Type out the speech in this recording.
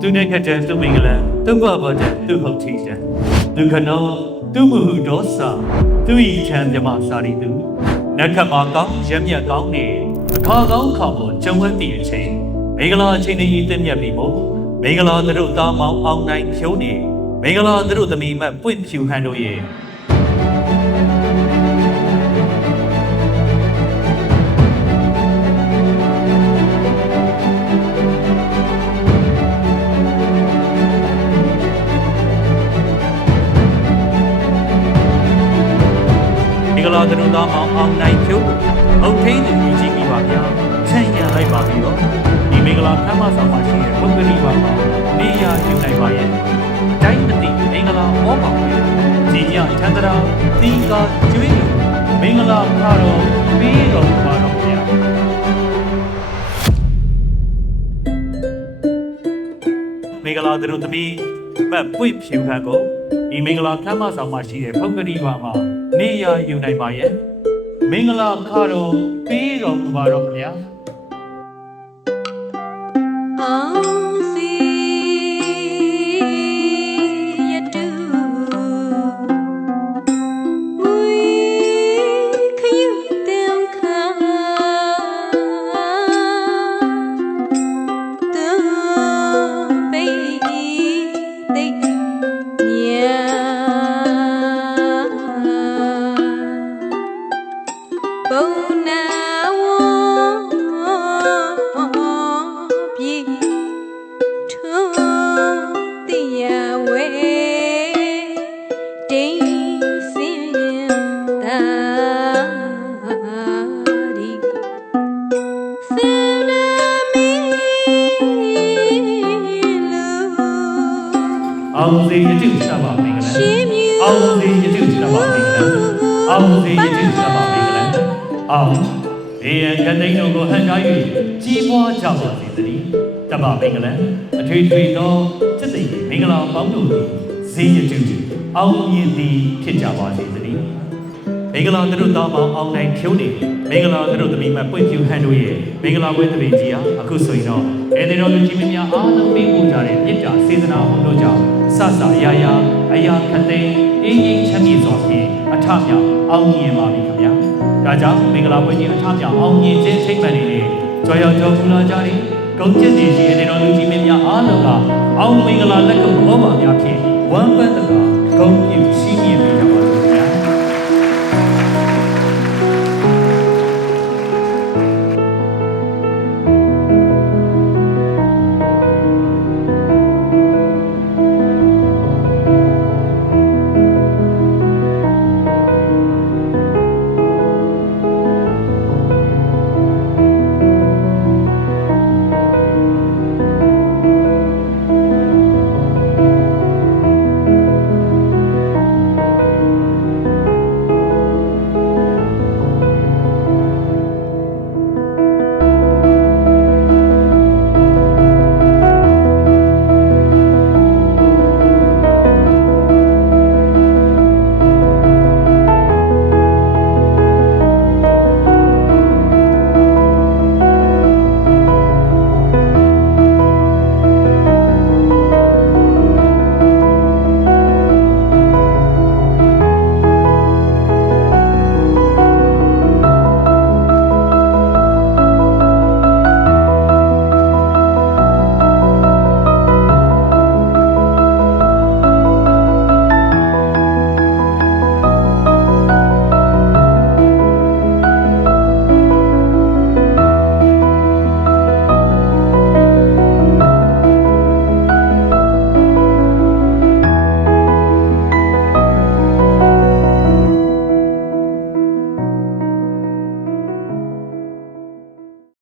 သူနဲ့ခက်တဲ့သူမင်္ဂလာသူ့ဘဘတဲ့သူ့ဟုတ်ချီတဲ့သူခနောသူ့မဟုဒေါစာသူ့ဤချမ်းမြမစာရီသူနက်ခတ်မှာကောင်းရမျက်ကောင်းနေအခါကောင်းခါပေါ်ကျုံဝဲတည်အချိန်မင်္ဂလာအချိန်ကြီးတင့်မြတ်ပြီးမို့မင်္ဂလာသူတို့သားမောင်အောင်နိုင်ဖြိုးနေမင်္ဂလာသူတို့သမီးမတ်ပွင့်ဖြူဟန်တို့ရဲ့မင်္ဂလာသူတို့သားမောင်အောင်နိုင်ဖြိုးဟုတ်ထိန်သူယူကြည့်မိပါဗျာဆန့်ကျင်လိုက်ပါပြီးတော့ဒီမင်္ဂလာခမ်းမဆောင်မှာရှိတဲ့ပုဂ္ဂလိကပါနေရာယူနိုင်ပါရဲ့တိုင်းမသိမင်္ဂလာဟောပါမယ်ဒီညချမ်းသာသီးကားကျွေးမင်္ဂလာခါတော်ပြီးတော်ပါတော့ဗျာမင်္ဂလာသူတို့သမီးမတ်ပွင့်ဖြူခန့်ကိုဒီမင်္ဂလာခမ်းမဆောင်မှာရှိတဲ့ပုဂ္ဂလိကပါနေရာယူနိုင်ပါရဲ့မင်္ဂလာခါတော်ပြီးတော်ပါတော့ဗျာအောင်စီရတုစပါမင်္ဂလာအောင်စီရတုစပါမင်္ဂလာအောင်စီရတုစပါမင်္ဂလာအောင်ဒီရကတိန်တို့ကိုဟန်ထား၍ကြီးပွားကြပါစေတည်းတပါမင်္ဂလာအထွေထွေသောစိတ်သိမင်္ဂလာပေါင်းတို့သည်ဇေယျတုအောင်မြင်သည်ဖြစ်ကြပါစေတည်းမင်္ဂလာတို့သားမောင်အောင်နိုင်ဖြိုးနေမင်္ဂလာတို့သမီးမပွင့်ဖြူဟန်တို့ရဲ့မင်္ဂလာပွဲတပည့်ကြီးဟာအခုဆိုရင်တော့အဲဒီတော်လူကြီးမများအားလုံးပေးပို့ကြတဲ့မြစ်တာစေတနာဟုတို့ကြောင့်ဆဆရာရာအရာခသိန်းအင်းကြီးချမ်းမြေ့စွာဖြင့်အထမြောက်အောင်မြင်ပါပြီခင်ဗျာဒါကြောင့်မင်္ဂလာပွဲကြီးအထမြောက်အောင်မြင်ခြင်းစိတ်မှန်နေတဲ့ကြော်ရောက်ကြော်ဖူလာကြတဲ့ဂုဏ်ကျက်ရှင်အဲဒီတော်လူကြီးမများအားလုံးကအောင်မင်္ဂလာလက်ကုပ်ဟောပါများဖြင့်ဝမ်းပန်းတကာဂုဏ်ပြု